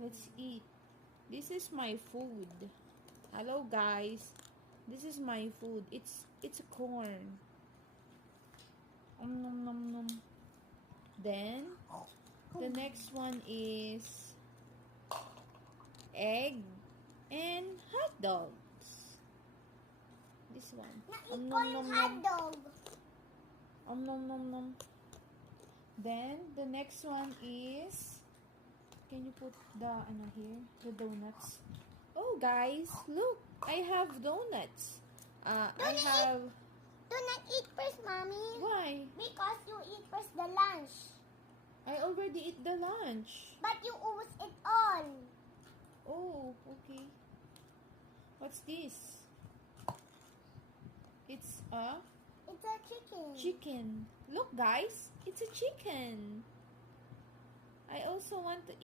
Let's eat. This is my food. Hello guys. This is my food. It's a corn. Nom nom nom. Then the next one is egg and hot dogs. This one. Hot dog. Nom nom nom. Then the next one is, can you put the here? The donuts. Oh guys, look! I have donuts. Do not eat first, mommy. Why? Because you eat first the lunch. I already ate the lunch. But you always eat all. Oh, okay. What's this? It's a chicken. chicken. Look guys, it's a chicken. I also want to